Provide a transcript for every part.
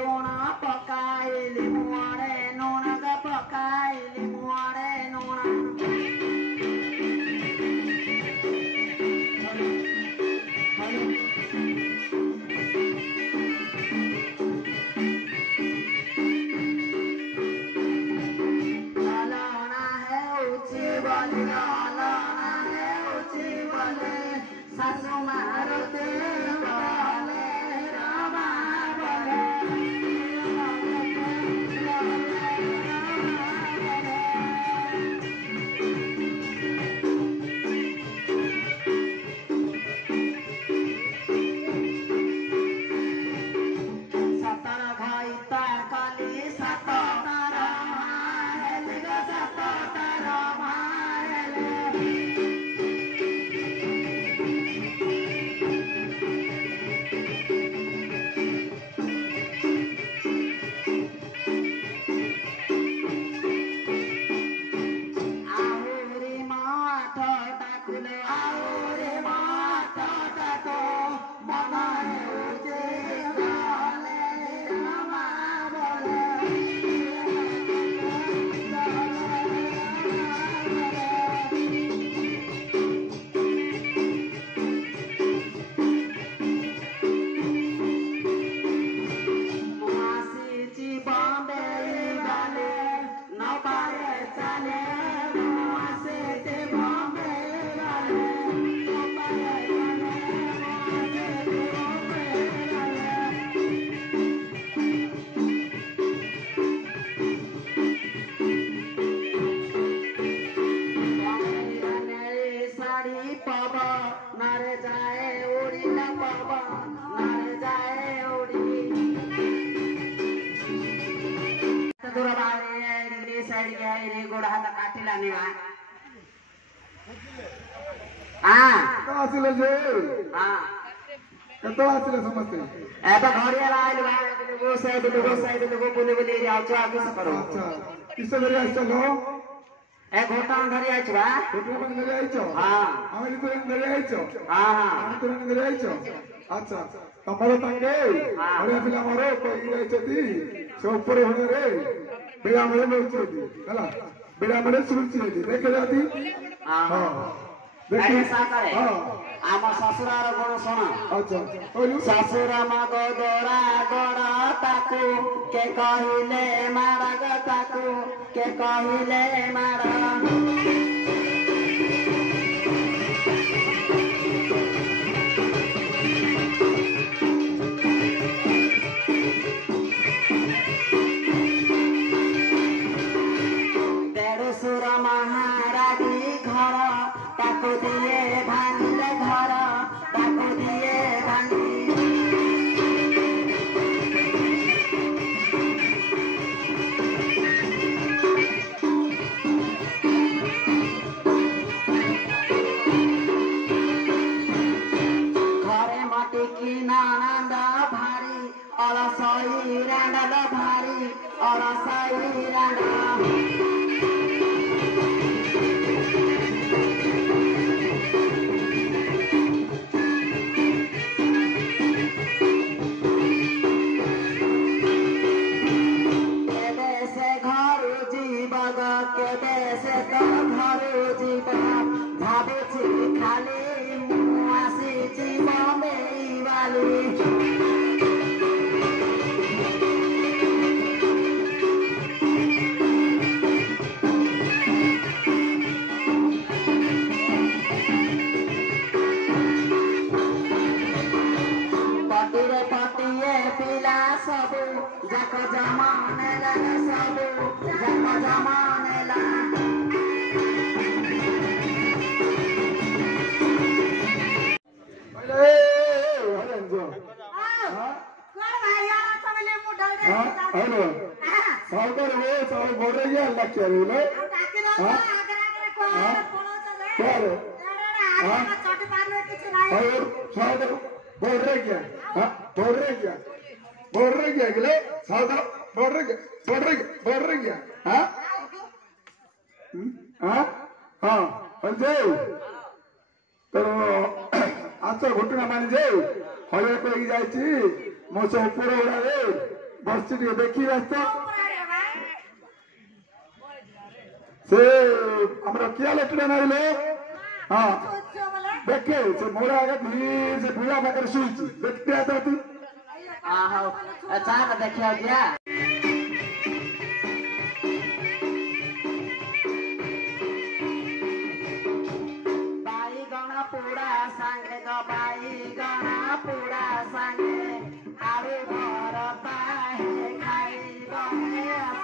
tuna pakaili muare nuna ga pakaili muare nuna alana hai uchi bale alana hai uchi bale sasu marute bale rama bale satara bhai tar kali satara mahel ga satara mahel ahuri matha takule ahuri matha tako manai uje gale rama bole Muasichi Bombay gale no pare chale Muasichi Bombay gale no pare chale Muasichi Bombay gale Bombay sari pava nare jaye udi na pava nare jaye udi दूर बारे रे side गया रे गोड़ हाथ काटी लाने का हां तो आसिले जे हां कतो आसिले समझते ए तो घरे लाइल भाई वो साइड लोगो बोले बोले जाओ तो आगे से करो अच्छा किसे घरे आइछ लो ए घोटा घरे आइछ बा घोटा मन घरे आइछ हां आमी तो घरे आइछ हां हां आमी तो घरे आइछ अच्छा तमरो तंगे अरे पिला मारो कोई आइछती से ऊपर होने रे बेड़ा मरे नोचती हला बेड़ा मरे सुरक्षित देखे जाती हां हां देखि साकारे हां आम ससुरार गुण सुन अच्छा ओलु ससुर मग गोरा गोड़ ताकू के कहिले मारा ग ताकू के कहिले मारा सुर महाराजी घर ताकू दिए भांगिले घर ताकू दिए भांगी घरे माटी की नानंद भारी अलसाई रांड भारी अलसाई रांड खाली मुआसी बॉम्बे वाली पटिरे पटिए पिला सबू जक जमाने लगे सबू जक जमाने लगे हेलो साउकर वे साउ बोरे गया लक्ष्य रे हां हां हां और साउकर बोरे गया हां बोरे गया गले साउकर बोरे गया हां हां हां अजय तो आचा घटना माने जे हले पे जाईची ମୋ ସେ ଉପର ଗୁଡ଼ାରେ ବସିଛି ଟିକେ ଦେଖି ଆସ ସେ ଆମର କିଏ ଲେଟରେ ନାଇଲେ ହଁ ଦେଖେ ସେ ମୋଡା ଆଗେ ସେ ବୁଢା ପାଖରେ ଶୋଇଛି ଦେଖିତେ ତୁ ହଉ ଚାଲ ଦେଖିବାକୁ ଯିବା ବାଇଗଣ ପୋଡା ସାଙ୍ଗେ ଗ ବାଇଗଣ ପୋଡା ସାଙ୍ଗେ ଆଳୁ ଭରତା ଖାଇବ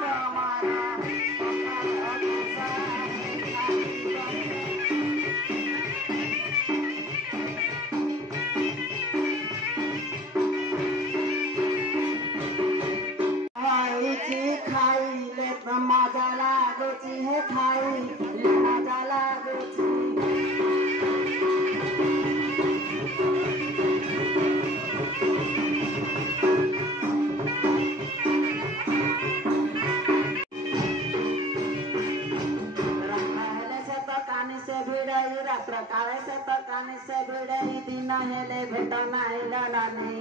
ସମର ଖାଇଲେ ମଜା ଲାଗୁଛି ହେ ଖାଇଲେ ମଜା ଲାଗୁଛି से भिड़ई रात्र काले से तो कानी से भिड़ई दिन हेले भेट नाइल नानी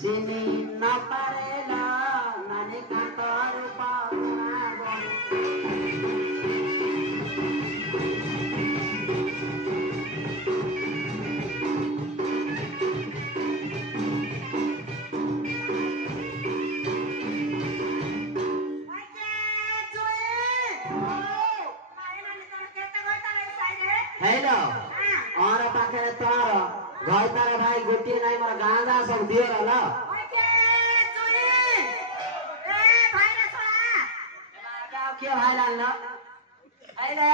चिनी न पारेला नानी कांत रूप हेलो और पाखे तोर घर तार भाई गोटे नहीं मोर गाँ जा सब दियो रहल के भाई लाल आइले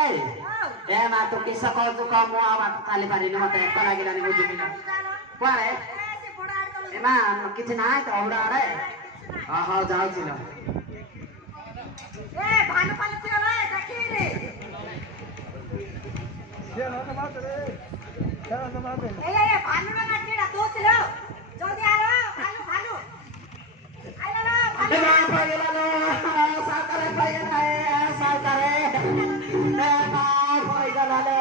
ए मा तो किस को तो कम आ बात ताली पारी न मते एक लागिलानी बुझिन पारे ए मा किछ ना तो औडा रे हां जाउ छिन ए भानु पाली थियो रे देखि रे ये ना बात रे क्या ना बात है ए भानु ना केडा तो छिलो जल्दी आ रे भानु भानु आइला ना ए मा पागला लो साकरे पागला है साकरे ए मा पागला लो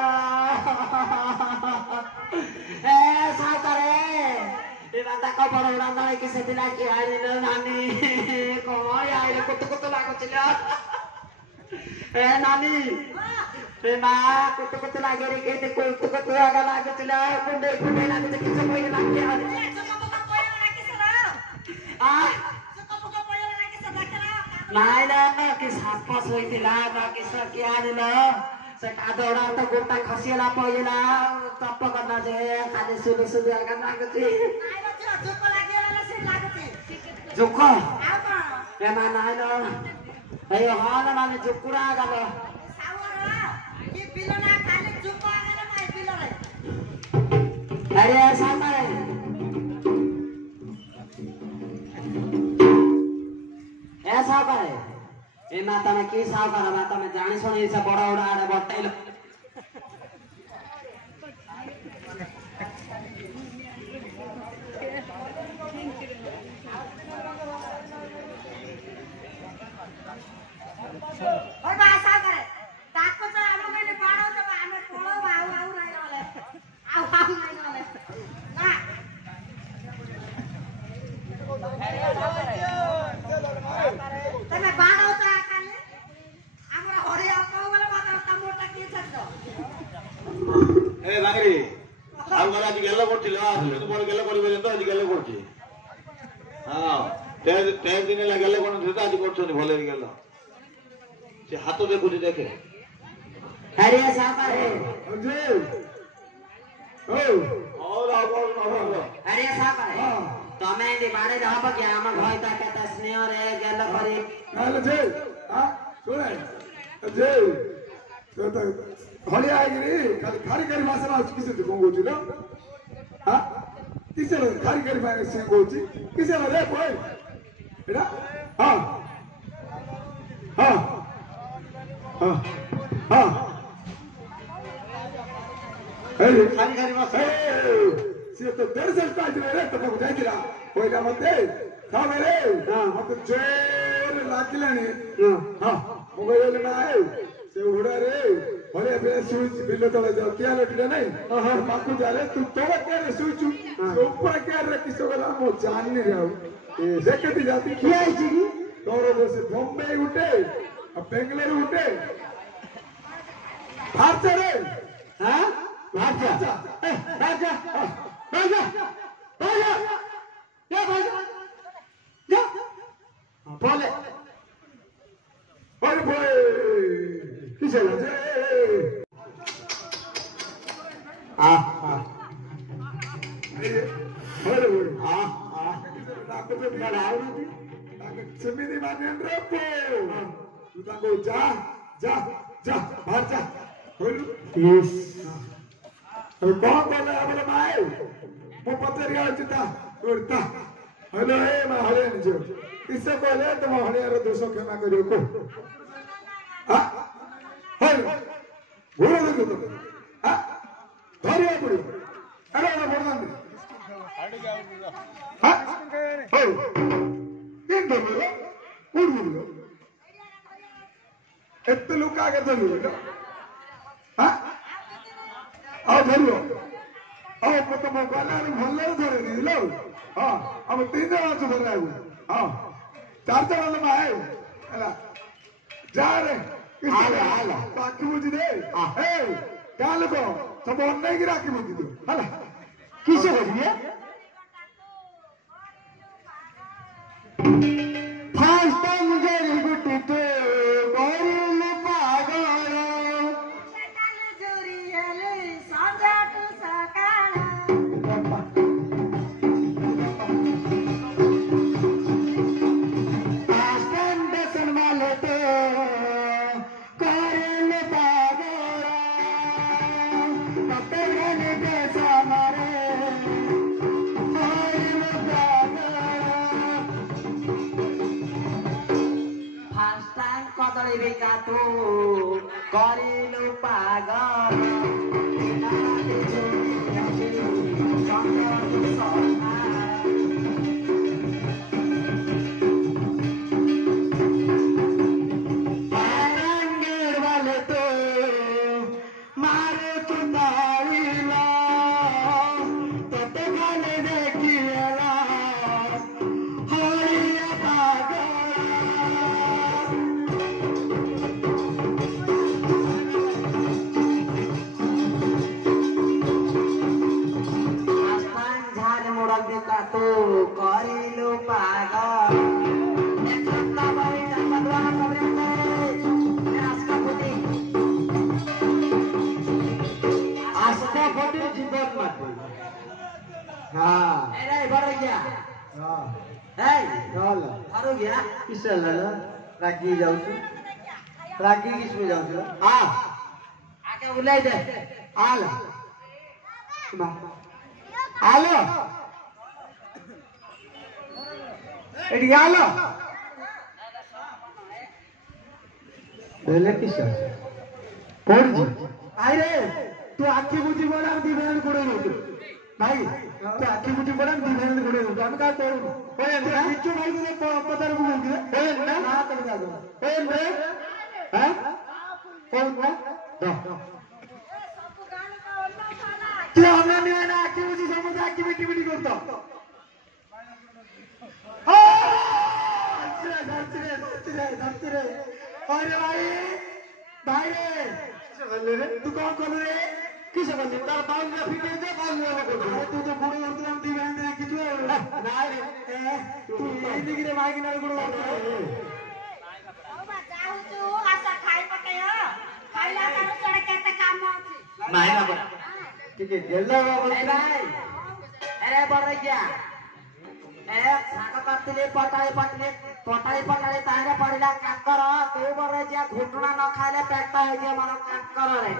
ए साकरे ए बाता को बड़ उड़ांदा के से दिला के आइले नानी कोई आइले कुतु कुतु लागो छिलो ए नानी ए मा कुतु कुतु लागे रे के कुतु कुतु आगा लागे छिलो कुंडे कुंडे लागे छ किछ कोई लागे आ नाइ ना कि सापस होइतिला बाकी सब के आनिला से कादोडा त गोटा खसिला पइला तप गर्न जे खाली सुदु सुदु आगा लागछि जुको ए मा नाइ न ए हाल माने जुकुरा गलो ये बिलना खाली जुको आगा ना माइ बिलरे अरे सामारे ऐसा करे ए माता में की साव कर माता में जानी सुनी से बड़ा उड़ा आड़े बटाइल ओए बा साव करे ताको त आमा मैले बाडो त आमा पोलो आउ आउ रहिले आउ आउ रहिले ना तमे बाडो त आकाले हमरा हरि आको बोले माता तमोटा के छछो ए बागरी आउ गला जी गेलो करथिलो तू बोल गेलो करिबे तो आज गेलो करछि हां ते दिन ला गेलो कोन धुता आज करछनी भले गेलो से हाथ देखुची देखे अरे सामारे अजय ओ और अरे सामारे तमे इंदी बाड़े रहब कि हम भय ता के स्नेह रे गेलो करी अजय हां सुने अजय तो हलिया आगिरी खाली खाली भाषा किसे को गोची ना हां किसे खाली खाली भाषा से गोची किसे रे कोई एडा हां हां हां हां ए खाली खाली बस से तो देर से स्टार्ट रे तो को जाइला कोइला मते खा मेरे हां मते जोर लागिलानी हां मोबाइल ना है से उड़ा रे अरे फिर स्विच बिल्लो तो जाओ क्या लटका नहीं बाकू जा रहे तू तो क्या रे स्विच ऊपर क्या रे किसको गला मो जान नहीं रहा हूं देखे थी जाती क्या है जी तोरो जैसे बॉम्बे उठे अब बेंगलुरु उठे बाहर चले हां बाहर जा बाहर जा बाहर जा बाहर जा क्या बाहर जा बोले अरे भाई किसे लगे आ अरे भाई aku tuh nggak tahu nanti. Semini manian repo. Kita go ja, baca. Yes. Kau boleh apa mai? Mau pacar ya kita, urta. Halo mah halo nih jo. Kisah boleh tuh mau halo ada dosa kena kau joko. Ah, halo. Guru itu tuh. Ah, hari apa guru? Ada orang bodoh nih. Hah? Oh, ini dulu, dulu. Itu luka ke dulu, hah? Oh dulu, oh betul mau kalah malah dulu, dulu. Ah, अब 3 जन चल रहा है, हाँ, 4 जन वाला है, है जा रहे, आला, बाकी मुझे दे, हे, क्या लोगों, सब ऑनलाइन गिरा के मुझे दो, है किसे हो रही है? First time very good to do, boring pagalo. सकाल जोरियले संजा टु सकाल First time besan wale to, boring pagalo. Kapte gane besa mare, boring pagalo. First time कदली बेकातो करिलो पागल नाले जोडी संगत समा पारंगेर वाले तो मारे तू ताविला तते गाने देखिएला होलिया पागल आसमान झाल मोड़ देता तो करिलो पागल एक सप्ताह बड़ी नंबरवा खबरें करे आस्था पोती जीवन माटे हाँ अरे बड़ गया हाँ, ए चल, हारो गया किससे लगा रागी जाऊँ रागी किसमें जाऊँ आ आके बुलाई दे आल आलो एडी आलो पहले किससे कौन जी আরে তুই আখি বুঝি বড় আমি দিবেন করে নতু ভাই তুই আখি বুঝি বড় আমি দিবেন করে নতু আমি কা করব ওই না কিছু ভাই করে পদার গুলো দিবে ওই না না তুমি যাও ওই না হ্যাঁ কোন না দাও सब गान का ओल्ला खाना তুই আমরা নিয়ে না আখি বুঝি সমুদ্র আখি বিটি বিটি করতো ধরতে রে আরে ভাই ভাই রে तू कौन कर रे किसे बंदे तार बायोग्राफी फिट दे बायोग्राफी कर अरे तू तो बुढ़ो करते हम दिवान दे किछु ना रे तू ये दिगरे मागी ना बुढ़ो बाबा जाऊ तू आशा खाई पकायो खाइला तारो चढ़ के त काम होची नहीं ना बड़ा ठीक है गेला ए भाई अरे बढ़ गया ए साको करतले पटाई पटाई तारे पड़िला काकर तू बरे जे घुटना न खाइले पेट है जे मारो काकर रे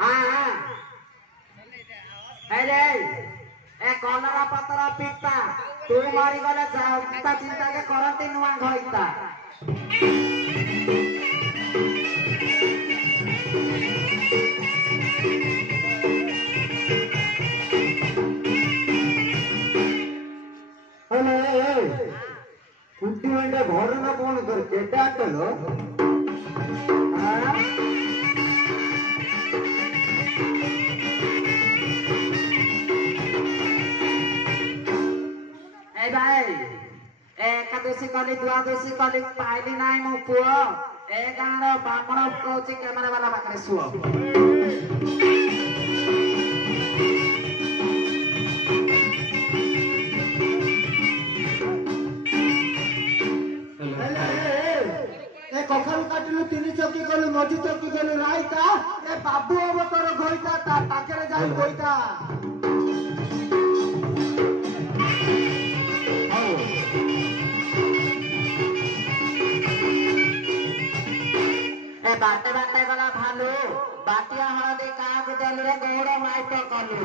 हां अरे ए कलरा पतरा पिता तू मारी गले जाता चिंता के करंती नुआ घइता এই ভাই একাদশী কলি দ্বাদশী কলি পাইলি নাই ମୋ ପୁଅ ଏ ଗାଁର ବ୍ରାହ୍ମଣ କହୁଛି କ୍ୟାମେରା ବାଲା ପାଖରେ ଶୁଅ କଖାରୁ କାଟିଲୁ 3 ଚକି କଲୁ ମଝି ଚକି କଲୁ ରାଇତା ଏ ବାବୁ ହବ ତୋର ଘଇତା ତା ପାଖରେ ଯାଇ ଘଇତା ଏ ବାଟେ ବାଟେ ଗଲା ଭାଲୁ ବାଟିଆ ହଳଦୀ କାହାକୁ ଦେଲୁ ରେ ଗୌଡ଼ ମାଇପ କଲୁ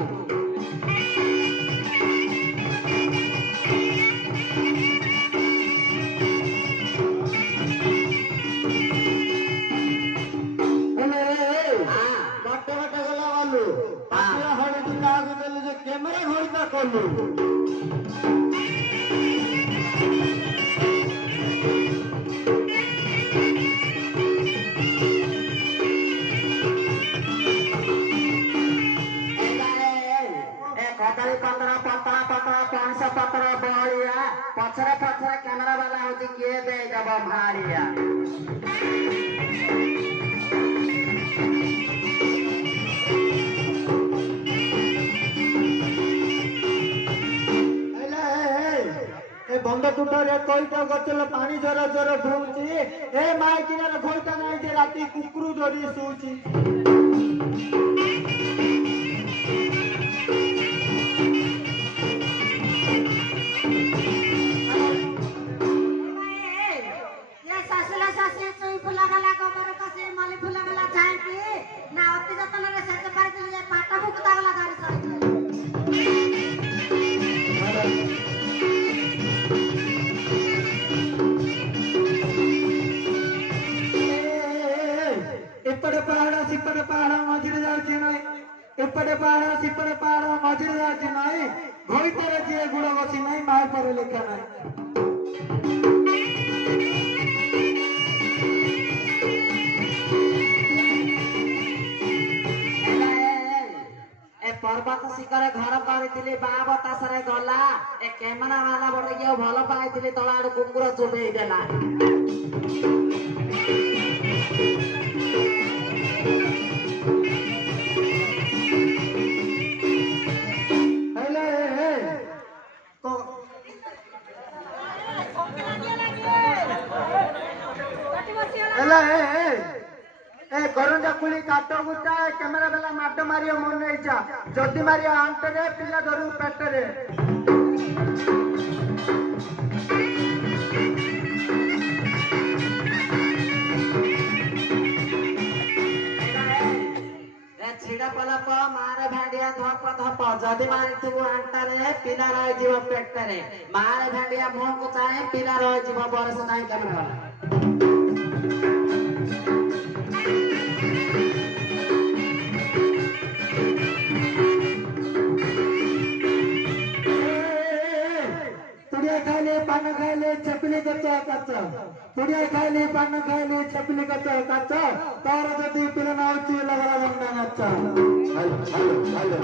ବାଟେ ବାଟେ ଗଲା ଗଲୁ ବାଟିଆ ହଳଦୀ କାହାକୁ ଦେଲୁ ଯେ କ୍ୟାମେରା ଘଇତା କଲୁ କଦଳୀ ପତ୍ର ପତଳା ପତଳା ପଣସ ପତ୍ର ବଳିଆ ପଛରେ ପଛରେ କ୍ୟାମେରା ବାଲା ହଉଛି କିଏ ଦେଇଦବ ଭାରିଆ ବନ୍ଧ ତୁଟରେ କଇଟା ଗଛର ପାଣି ଜର ଜର ଭୁଉଛି ଏ ମାଇକିନାର ଘଇଟା ନାହିଁ ଯେ ରାତି କୁକୁରୁ ଧରି ଶୋଉଛି ଏପଟେ ପାହାଡ ସେପଟେ ପାହାଡ ମଝିରେ ଯାଉଛି ନାଇଁ ଏପଟେ ପାହାଡ ସେପଟେ ପାହାଡ ମଝିରେ ଯାଉଛି ନାଇଁ ଘଇତାରେ ଯିଏ ଗୁଡ ବସି ନାଇଁ ମାର ପରେ ଲେଖା ନାହିଁ ପର୍ବତ ଶିଖରେ ଘର କରିଥିଲି ବା ବତାସରେ ଗଲା ଏ କ୍ୟାମେରା ବାଲା ବଡ ଭଲ ପାଇଥିଲି ତଳ ଆଡୁ କୁକୁର ଚୋବେଇ ଦେଲା ଗରଞ୍ଜା କୁଳି କାଟ ଗୁଟା କ୍ୟାମେରା ବେଲା ମାଡ ମାରିବ ମନେ ଇଚ୍ଛା ଯଦି ମାରିବ ଆଣ୍ଟରେ ପିଲା ଧରୁ ପେଟରେ ଛିଡା ପଲପ ମାରେ ଭାଣ୍ଡିଆ ଧପ ଧପ ଯଦି ମାରିଥିବୁ ଆଣ୍ଟାରେ ପିଲା ରହିଯିବ ପେଟରେ ମାରେ ଭାଣ୍ଡିଆ ମୁହଁକୁ ଚାହେଁ ପିଲା ରହିଯିବ ବରଷ ଚାହିଁ କ୍ୟାମେରା ବାଲା खाइले पान खाइले छपिली कच्चा कच्चा पुड़िया खाइले पान खाइले छपिली कच्चा कच्चा तार जदि पिलन आउची लगरा बंदा नच्चा हेलो हेलो हेलो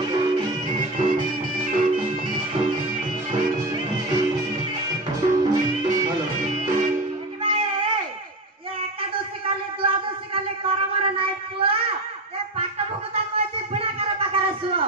हेलो भाई ये एकादशी काले द्वादशी काले करमर नाइ पुआ ए पाट भुगता कहछि बिना कर पाकर सुओ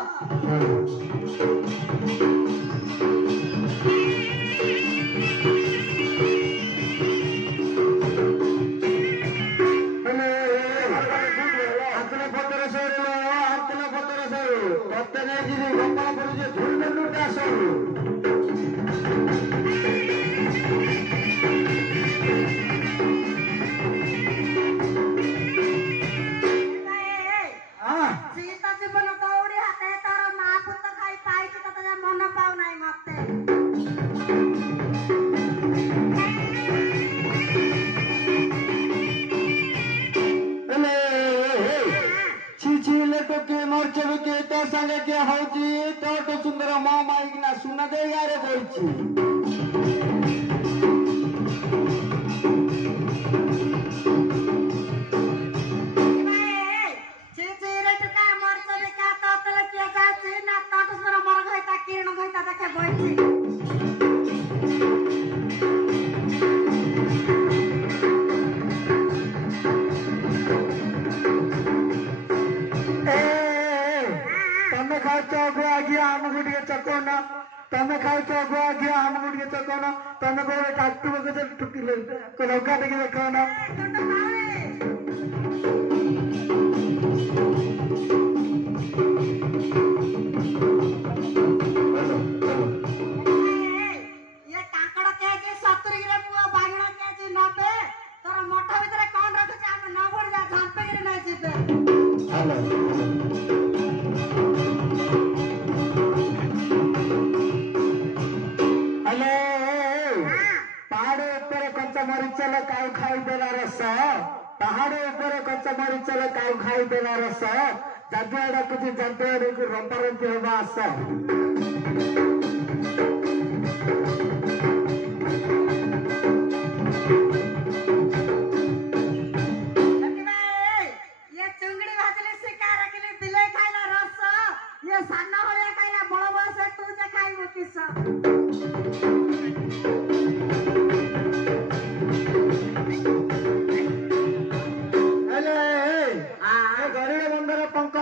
सुंदर मो माइकना सुना दे यारे बोलची ଖାଉଛ ଗୁଆ ଘିଅ ଆମକୁ ଟିକେ ଚକଣ ତମେ କୋଉଠି କାଟୁ ଲଙ୍କା ଟିକେ ଦେଖାଉନ ये काकड़ केजी 70 रे पुआ बागण केजी 90 तोर मोठा भितरे कोन रखछ हम न पड़ जा झांपे गिरे नै जिबे हेलो हेलो पहाड़ ऊपर कच्चा मरीचल काउ खाई देला रस पहाड़ ऊपर कच्चा मरीचल काउ खाई देला रस जादुआड़ा कुछ जादुआड़ी को रंपारंती होगा आस ये चुंगड़ी भाजले सिका रखले बिले खाइला रस ये सान्ना होलिया खाइला बड़ बड़ से तू जे खाइबो किस हेलो गरीब बंदर पंक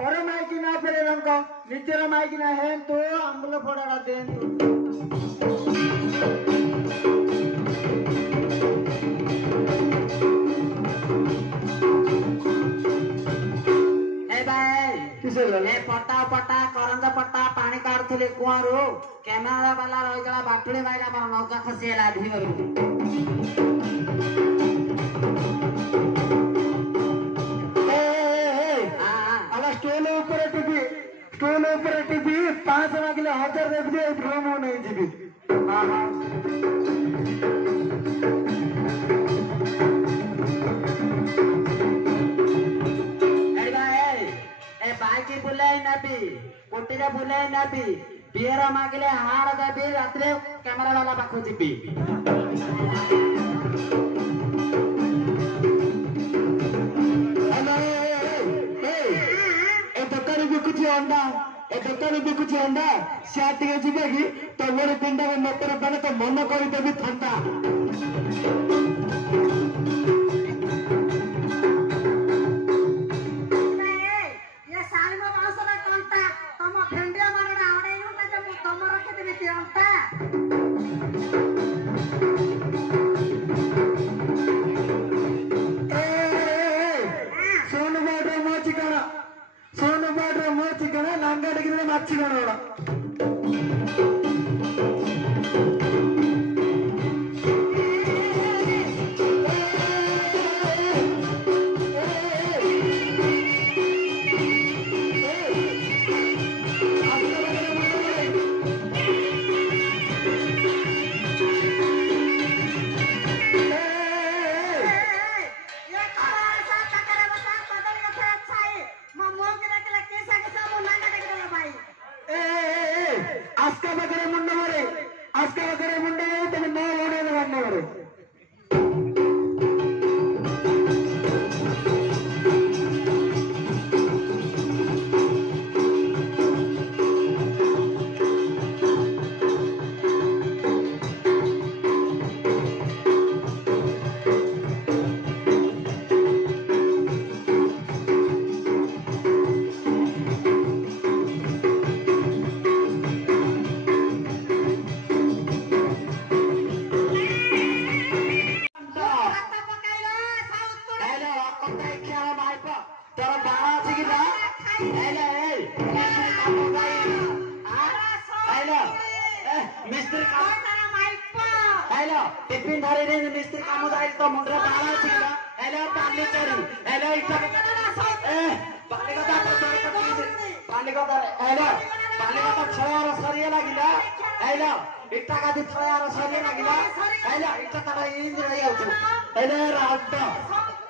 पर माइकी ना फेरे रंक निजर माइकी ना हेन तू आंबुल फोड़ा देन ए भाई किसे ले ए पटा पटा करंज पटा पानी काढुଥିଲେ कुआरू कैमरा वाला ରହିଗଲା ବାଟୁଳି ମାଇଲା ମୋର ନୌକା ଖସିଗଲା ଧିବରୁ अगर स्टूल ऊपर टीवी 5 मांगले 1000 देख दे रूम नहीं जीबी हां हां ए भाई ए बाइक बुलाई नबी कोटिरे बुलाई नबी बियर मागले हार देबी रात्रे कैमरा वाला पाखु जीबी हेलो ए दुकान बिकुची अंडा सियार टिके जीबे कि तो मोर पिंडा में मटर बने तो मन करी देबी ठंडा ये सालमा बासला कोंटा तम भेंडिया मारडा आडे नु ना जे तम रखे देबी ती अंटा सोन बाड्र मो चिकन लंगा डिग्री माछी कण ये करा सा टकरे बसा कदल के अच्छा है मम्मो के देखले कैसा कैसा मु नांगा देख देला भाई आस्का बगरे मुंडे तब नौ लोड़े लगने मरे हाथ पकाइलो साउथ को हेलो कतै खेल भाइ प तर बाणा छ कि न हेलो हेलो मिस्त्री काम तारा माइक हेलो टिफिन धरि रे मिस्त्री काम जाई त मुंडरा बाणा छ कि न हेलो पानी चोरी हेलो इच्छा पानी कथा पानी कथा हेलो पानी कथा छयार सरिया लागिला हेलो इट्टा काथि छयार सरिया लागिला हेलो इट्टा तडा इंज रहि आउँछ हेलो राउत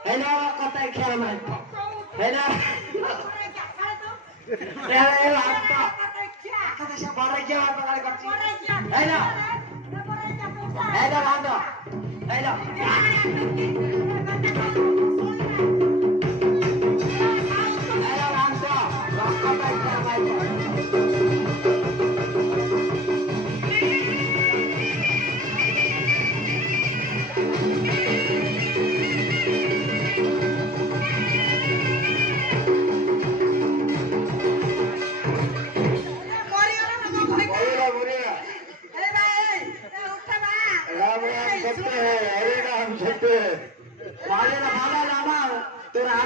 हेलो कतै खेल भाइ प हेलो हेलो राउत आकाश बढे के प्रकार गर्छ hello hello Raut hello hello Raut कतै खेल भाइ प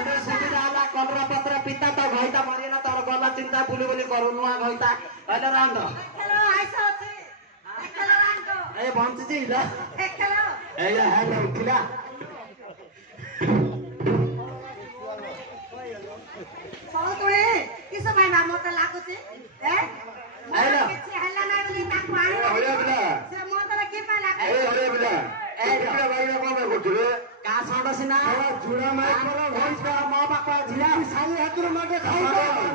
खाली सुविधा होला कलरा पत्र पिता त घइता मरिएन तर गला चिन्ता बुली बुली गरौ नुवा घइता हैन रान्द खेलो आइसो ଅଛି खेलो रान्तो ए भन्छ चाहिँ ल खेलो ए या हेलो किला ସବୁ ତୁଳି କିସ ପାଇଁ ବା ମତେ ଲାଗୁଛି ଆଇଲ କିଛି ହେଲା ନାହିଁ ବୋଲି ତାକୁ ଆଣି ହଳିଆ ପିଲା ସେ ମତେ କି ପାଇଁ ଲାଗୁଛି ହଳିଆ ପିଲା ପିଲା ଭାଇରା କଣ ପାଇଁ କରୁଥିଲେ का सड सिना जुड़ा मार करो भइस का म बापा झिरा साई हातुर माटे खाऊ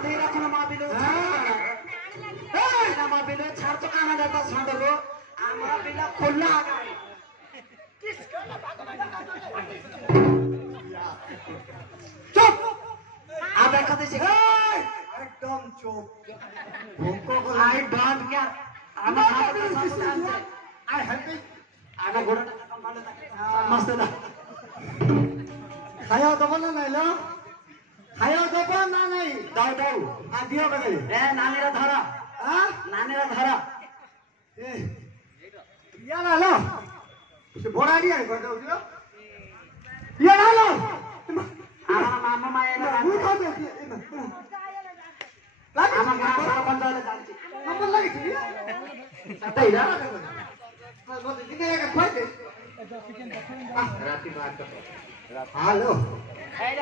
दे रखन म बिलो ए ना म बिलो छाड्छ काना देता सडको हाम्रो बिलो खुल्ला आगामी चुप आधा कतै छ एकदम चुप आई डोंट केयर आमा खातो सब जान्छ आई हेल्प आगा गोडा मस्त दा खायो त बोल नै ल खायो त बोल नै दाउ दाउ आ दियो बले ए नानी र धर ए याला ल से बोराडी आइ गर्दा उयो याला ल आमा मामा माया न उ त लागे आमा गाउँ सरपञ्चले जान्छ नम्बर लागे थियो सबै र राति बात हेलो हैन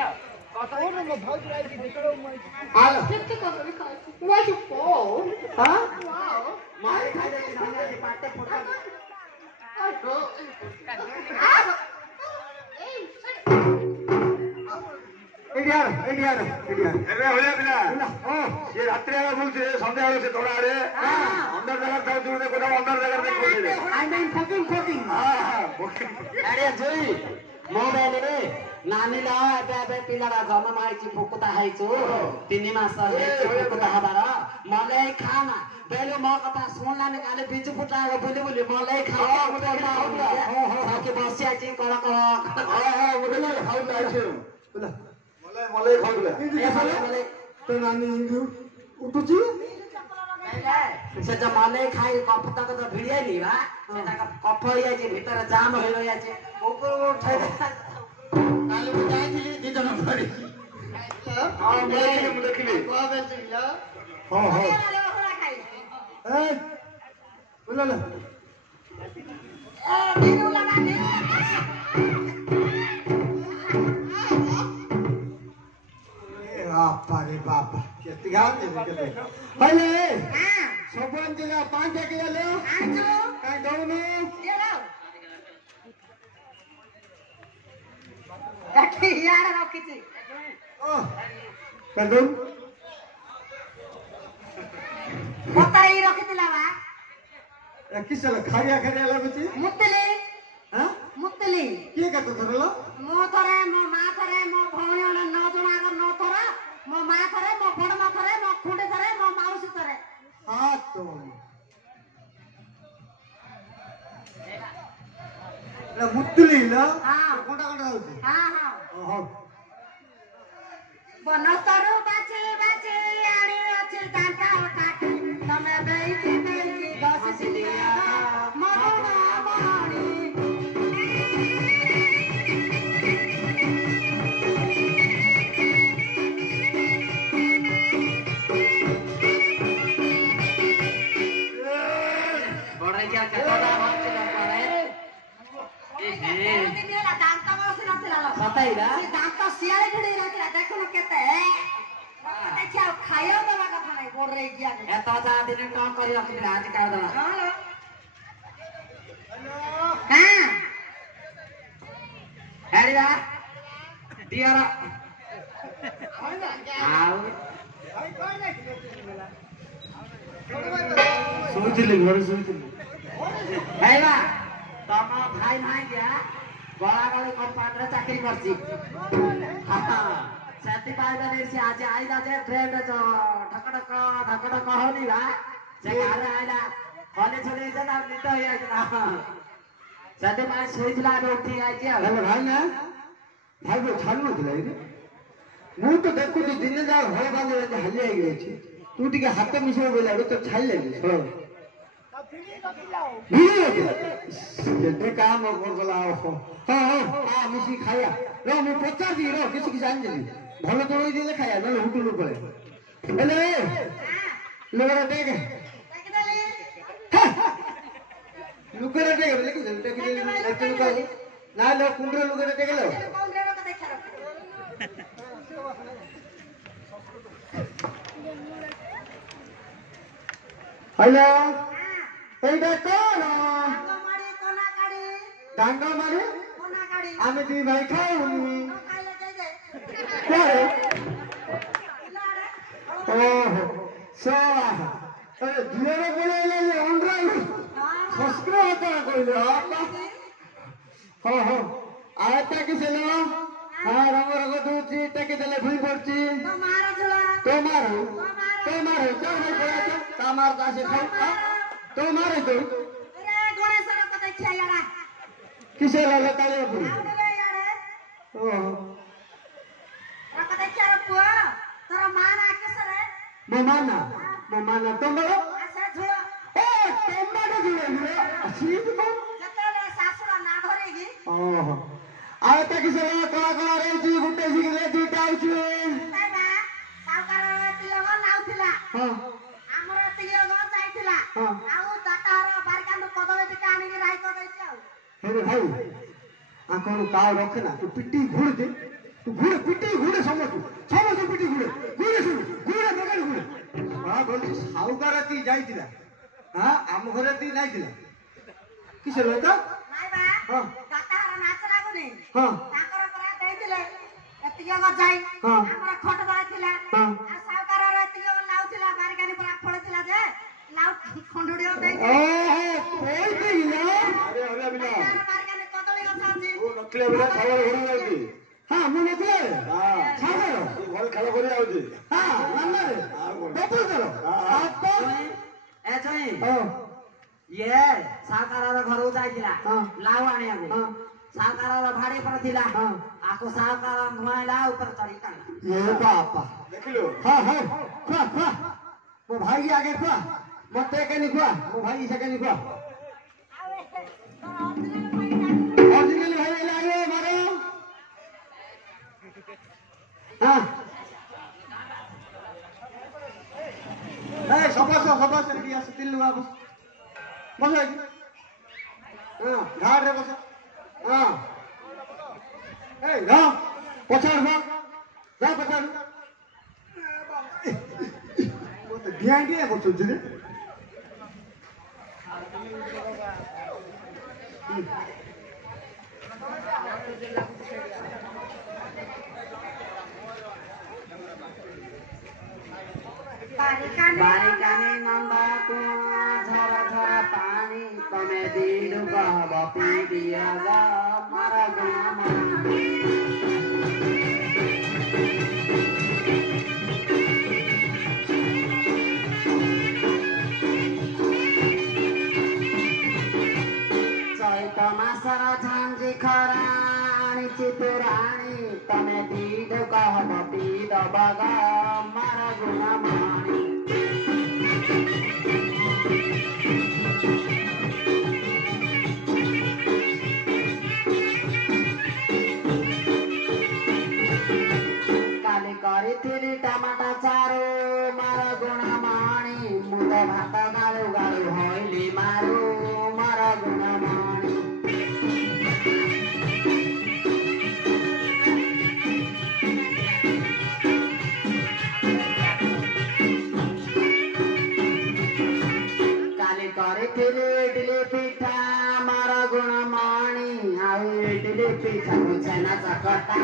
हेलो Why you fall? हाँ Wow. मारे खाइदै नानी पाटे फोटो एडियार एडियार एडियार ଏବେ ହଳିଆ ପିଲା ओ ସେ ରାତ୍ରି ବେলা ବୁଲୁଛି ସନ୍ଧ୍ୟାବେଳେ ସେ ତଳ ଆଡେ ଅନ୍ଧାର ଜାଗାରେ ଯାଉଛି ଗୋଟେ କୋଉଟା ଅନ୍ଧାର ଜାଗାରେ ଦେଖି आई मीन फकिंग ଆରେ ଜୁଇ ମୋ ବେଲେ नानीलाई ଏବେ ଏବେ ପିଲାଟା ଜନ୍ମ ମାଇଛି ଫୁକୁତା ହେଇଛୁ 3 ମାସ ହେଇଛି ଫୁକୁତା ହବାର मलाई ଖାନା ବେଲେ ମୋ କଥା ଶୁଣିଲାନି ଖାଲି ବିଜୁ ଫୁଟାଗ ବୁଲି ବୁଲି मलाई ଖାଅ ଗୋଟେ ସାକି ବସି ଆଇଛି କଳ କଳ ଗୋଟେ ଖାଉଥିଲା ଅଛି ମଲେଇ ଖାଉଥିଲା तो नानी हिंदू उठुची से जो मलाई खाई कफ तक तो भिड़िया नहीं बा सेटा कफ हो जाइए भीतर जाम हो जाइए ऊपर उठे काले में जाइली दी जन पड़ी ହଁ ମୁଁ ଦେଖିଲି हो हो ए बोला ले बापा रे बापा केती गाव दे हेले सबन जगह 5 के ले काई दउनु ओ कंदु किसला खारिया खारिया लागुची हां किए का तो धरलो हां तो ला मुत्तली ना कोटा कोटा होती हो बनस्तरो बाचे बाचे आड़ी अछि कांटा काटी तमे बेइती बेइती गस सिलिया मबना माणी बड़ा क्या कतदा मारते परे दिनेला दांता बस नथिला लो सतै रा से दांता सियाई भिड़ी नथिला देखो न केते देखिया खायो दवा कथा नै बोल रही गया एता जा दिन का करी अपने हाथ काट दला हेलो हां हेरिया दियारा आउ सुनतिली घर सुनतिली हैला तम भाई नाही गया गला गली कंपाउंडर चाकरी करची सेति पाइबे से आज आइदा जे ट्रेन जो ढक ढक होनी बा से घर आइला कॉलेज चले जा ना नित हो जाइला सेति पाइ सोइला उठी आइची हेलो भाई ना भाई को छाड़ू दिला रे मु तो देखु जे दिन जा घर बांधे हले आ गई छी तू टिके हाथ मिसो बोला तो छाड़ ले हो କେତେ କାମ କରିଦେଲା ହଁ ମିଶିକି ଖାଇବା ର ମୁଁ ପଚାରିବି ର କିଛି କିଛି ଆଣିଦେଲି ଭଲ ତୋଳି ଦେଲେ ଖାଇବା ନହେଲେ ହୋଟେଲ ପଳେଇ ହେଲେ ଲୋକର ଟେକ୍ ଲୁକର ଟେକ୍ ନା ଲୋ କୁଣ୍ଡର ଲୁକର ଟେକ୍ लो हेलो এইটা কোন ডাঙ্গা মারি আমি দুই ভাই খাইনি ওহো সা আরে দুয়ারে বলে এলে অনরাই সংস্কৃত কইলো আপা হো হো আয়তা কি ছিল হ্যাঁ রঙ রঙ দুচি টাকে দিলে ভুই পড়ছি তোমার চার ভাই পড়া তো আমার কাছে খাও তোমার তো কিসে লালে তালে পুরি ও মানা তোমার ও তোমার জুড়ে আসিব ওহ আয়তা কিসে কলা কলা রয়েছি গুটে শিখলে দুইটা আউছি হ্যাঁ भाई आखर काव रखे ना तू पिट्टी घुड़ दे तू घुड़े पिट्टी घुड़े समझ पिट्टी घुड़े घुड़े सुन घुड़े बगल घुड़े हां बोलছি সাউকার তি যাইতিলা हां आम घरे তি যাইতিলা কিসে লতা নাই বা हां দাতার নাচ লাগুনি हां তাকর পরা দেইতিলে এতিকে যাই हां আমরা খট দাইতিলা हां আর সাউকারর এতিকে লাউতিলা বারগানি পরা ফড়তিলা যে লাউ খন্ডুড়িও দেই কই দেইলা अरे बिना वो नकले बिना खावा घरे जाउची हां मु नकले हां खावा ये घरे खावा घरे आउची हां नन्ना रे बपु चलो आपा ए जई ये साकारार घरौ जाइतिला लाउ आनियाको साकारार भाडी पर थिला आको साकार नुआइला ऊपर चढी काला ये बापा देखिलो हां हां खा मो भाई आगे खा मते के नि खा मो भाई सके नि खा ओरिजिनल भाई लागे मारो हां ए सबास की आसे तिल लुगा बस हां घाट रे बस हां ए जा पछाड़ जा पछाड़ वो तो ध्यान के को चुजरे बारिकाने नंदा कुआ झरा झरा पानी तमे दिलु कहब पी दिया गा मारा गामा चैत मासर झांझी खराणी चितुराणी तमे दिलु कहब पी दबा गा मारा गुणामाणी काले करिथिली टमाटा चारो मारा गुणामाणी मुद भात गाळु गाळु होइली मारो मारा गुणामाणी काले करिथिली इडली पिठा मारा गुणामाणी आउ इडली पिठा छेना चकटा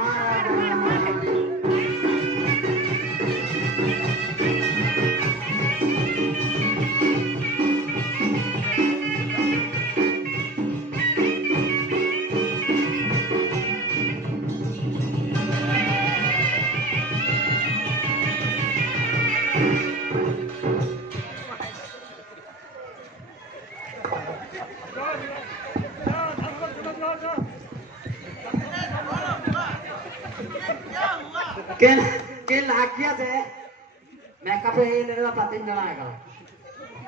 मारा गुणामाणी के लागिया जे मेकअप हे लेला 3 जण आहे का